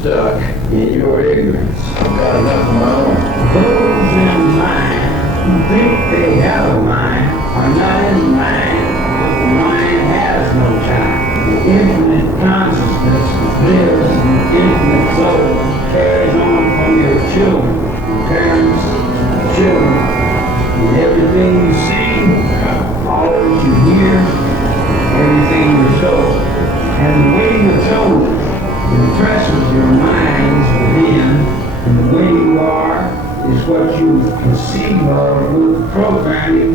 stuck in your ignorance. I've got enough of my own. Those in mind who think they have a mind are not in mind. The mind has no time. The infinite consciousness lives in the infinite soul, carries on from your children, parents, children, and everything you see, all that you hear, everything you show, and the way you told it impresses your minds within, and the way you are is what you conceive of with the programming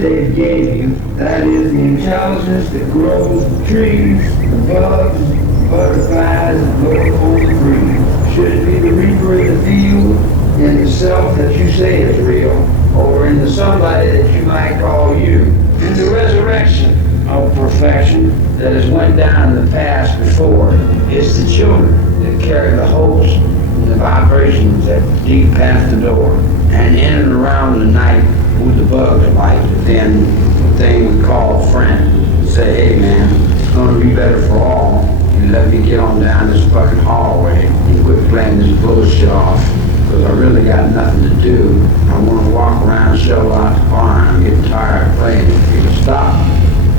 they gave you. That is the intelligence that grows the trees, the bugs, the butterflies, and blows on the breeze. Should it be the reaper in the field, in the self that you say is real, or in the somebody that you might call you? In the resurrection of perfection that has went down in the past before, it's the children that carry the hopes and the vibrations that deep past the door. And in and around the night with the bugs like within the thing we call friend, say, hey man, it's gonna be better for all. You let me get on down this fucking hallway and quit playing this bullshit off, because I really got nothing to do. I wanna walk around and shovel out the barn. I'm getting tired of playing with you. Stop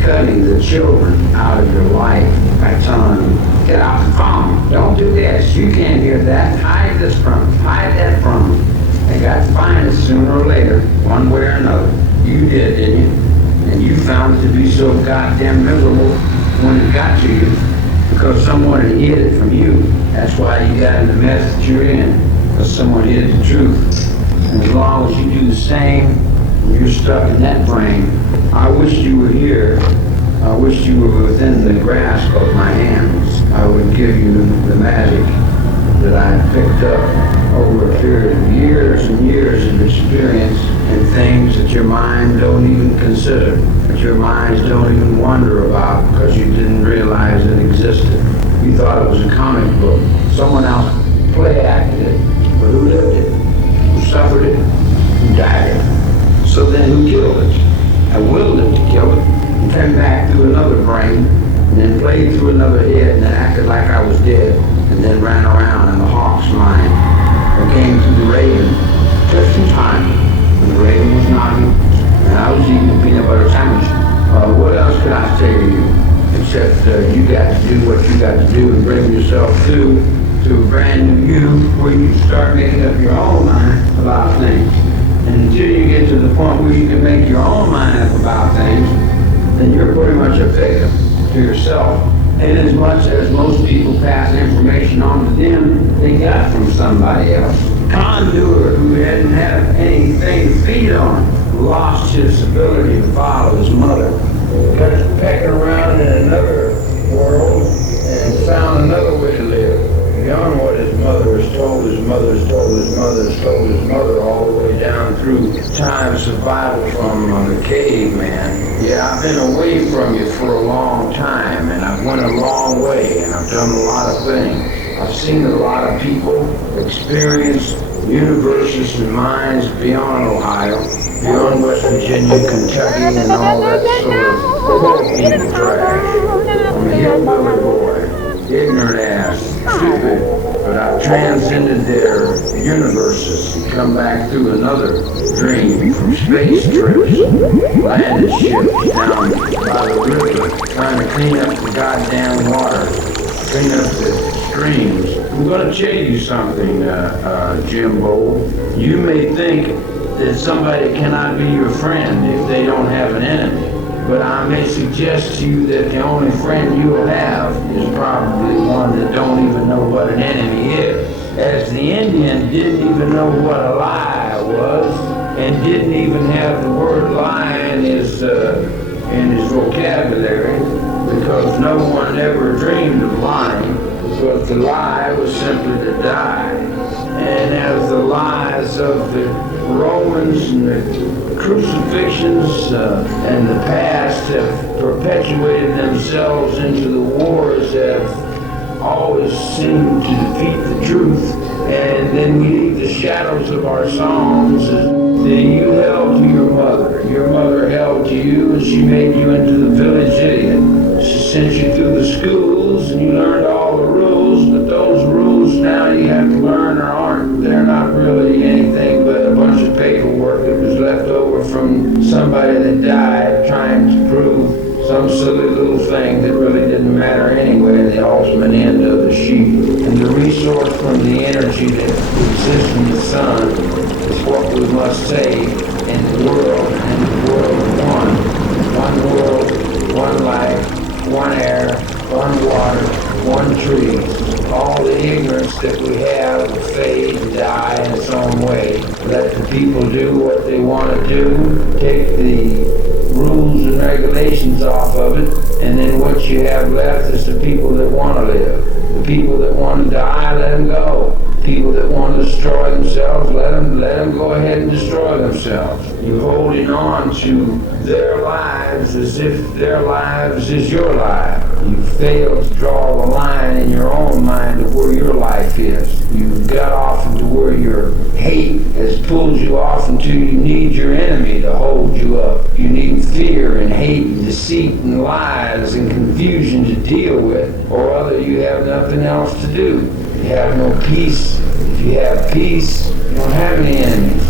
cutting the children out of your life by telling them, get off the phone, don't do this, you can't hear that, hide this from them, hide that from them. They got to find it sooner or later, one way or another. You did, didn't you? And you found it to be so goddamn miserable when it got to you, because someone had hid it from you. That's why you got in the mess that you're in, because someone hid the truth. And as long as you do the same, you're stuck in that brain. I wish you were here. I wish you were within the grasp of my hands. I would give you the magic that I picked up over a period of years and years of experience and things that your mind don't even consider, that your minds don't even wonder about because you didn't realize it existed. You thought it was a comic book. Someone else play acted it, but who lived it? Who suffered it? Who died it? So then who killed it? I willed it to kill it, and came back through another brain, and then played through another head, and then acted like I was dead, and then ran around in the hawk's mind, or came through the raven, just in time, when the raven was knocking, and I was eating a peanut butter sandwich. What else could I say to you, except you got to do what you got to do and bring yourself to a brand new you, where you start making up your own mind about things. And until you get to the point where you can make your own mind up about things, then you're pretty much a victim to yourself. And as much as most people pass information on to them, they got from somebody else. Conduit, who didn't have anything to feed on, lost his ability to follow his mother. Got pecking around in another world and found another way to live. Beyond what his mother has told, his mother has told his mother has told his mother, all the way down through time of survival from the caveman. Yeah, I've been away from you for a long time, and I've went a long way, and I've done a lot of things. I've seen a lot of people experience universes and minds beyond Ohio, beyond West Virginia, Kentucky, and all that sort of evil trash. I'm a hillbilly boy, ignorant ass, stupid, but I've transcended their universes and come back through another dream from space trips, landed ships down by the river, trying to clean up the goddamn water, clean up the streams. I'm going to tell you something, Jimbo. You may think that somebody cannot be your friend if they don't have an enemy. But I may suggest to you that the only friend you will have is probably one that don't even know what an enemy is. As the Indian didn't even know what a lie was, and didn't even have the word lie in his vocabulary, because no one ever dreamed of lying, because the lie was simply to die. And as the lies of the Romans and the crucifixions and the past have perpetuated themselves into the wars that have always seemed to defeat the truth, and then we leave the shadows of our songs, then you held to your mother held to you, and she made you into the village idiot. She sent you through the schools and you learned all the rules, but those rules now you have to learn they're not really anything but a bunch of paperwork that was left over from somebody that died trying to prove some silly little thing that really didn't matter anyway, the ultimate end of the sheep. And the resource from the energy that exists in the sun is what we must save in the world, and the world of one. One world, one life, one air, one water, one tree. All the ignorance that we have will fade and die in its own way. Let the people do what they want to do. Take the rules and regulations off of it, and then what you have left is the people that want to live. The people that want to die, let them go. People that want to destroy themselves, let them go ahead and destroy themselves. You're holding on to their lives as if their lives is your life. You fail to draw the line in your own mind of where your life is. You've got off into where your hate has pulled you off into. You need your enemy to hold you up. You need fear and hate and deceit and lies and confusion to deal with, or other you have nothing else to do. You have no peace. If you have peace, you don't have any enemies.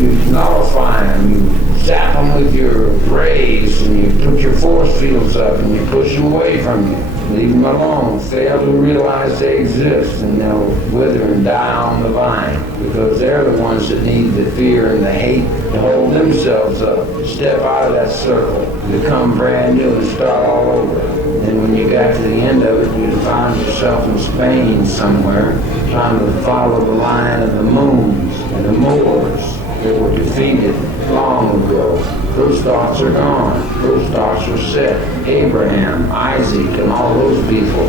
You nullify them. You zap them with your rays, and you put your force fields up, and you push them away from you. Leave them alone. Fail to realize they exist, and they'll wither and die on the vine, because they're the ones that need the fear and the hate to hold themselves up. Step out of that circle, become brand new, and start all over. And when you got to the end of it, you found yourself in Spain somewhere, trying to follow the line of the Moons and the Moors that were defeated long ago. Those thoughts are gone. Those thoughts are set. Abraham, Isaac, and all those people,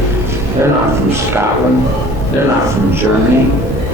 they're not from Scotland. They're not from Germany.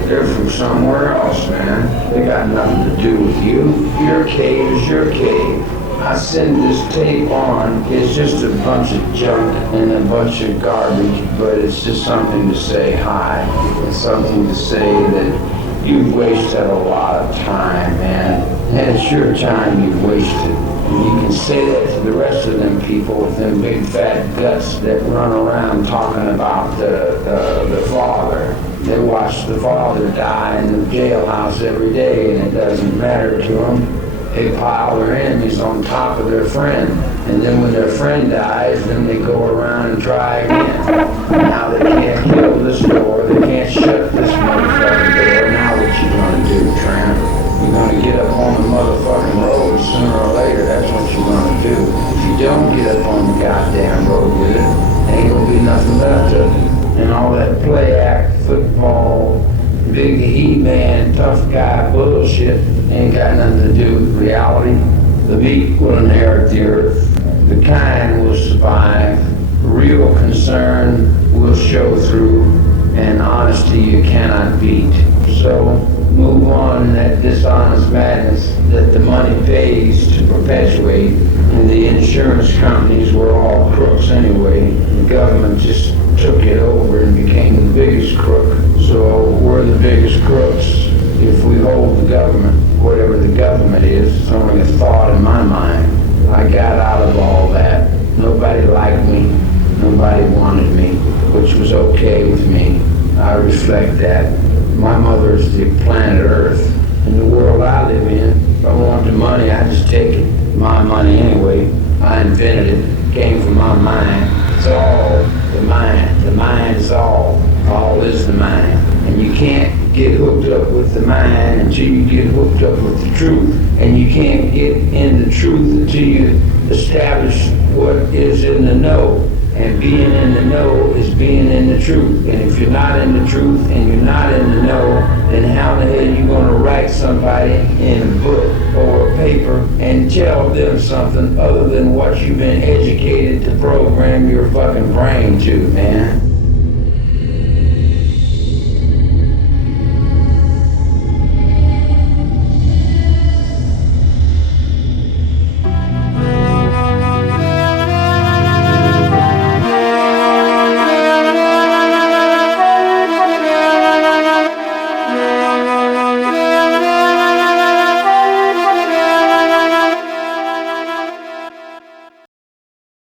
They're from somewhere else, man. They got nothing to do with you. Your cave is your cave. I send this tape on. It's just a bunch of junk and a bunch of garbage, but it's just something to say hi. It's something to say that you've wasted a lot of time, man. And it's your time you've wasted. And you can say that to the rest of them people with them big fat guts that run around talking about the Father. They watch the Father die in the jailhouse every day, and it doesn't matter to them. They pile their enemies on top of their friend. And then when their friend dies, then they go around and try again. Now they can't kill this door. They can't shut this motherfucking door. Now what you gonna do, tramp? You're gonna get up on the motherfucking road sooner or later. That's what you're gonna do. If you don't get up on the goddamn road with it, ain't gonna be nothing left of it. And all that play act, football, big He-Man, tough guy bullshit ain't got nothing to do with reality. The meek will inherit the earth. The kind will survive. Real concern will show through. And honesty you cannot beat. So move on in that dishonest madness that the money pays to perpetuate. And the insurance companies were all crooks anyway. The government just took it over and became the biggest crook. So we're the biggest crooks. If we hold the government, whatever the government is, it's only a thought in my mind. I got out of all that. Nobody liked me. Nobody wanted me, which was okay with me. I reflect that. My mother is the planet Earth. In the world I live in, if I want the money, I just take it. My money anyway. I invented it. It came from my mind. It's all the mind. The mind is all. All is the mind. And you can't get hooked up with the mind until you get hooked up with the truth. And you can't get in the truth until you establish what is in the know. And being in the know is being in the truth. And if you're not in the truth and you're not in the know, then how the hell are you going to write somebody in a book or a paper and tell them something other than what you've been educated to program your fucking brain to, man?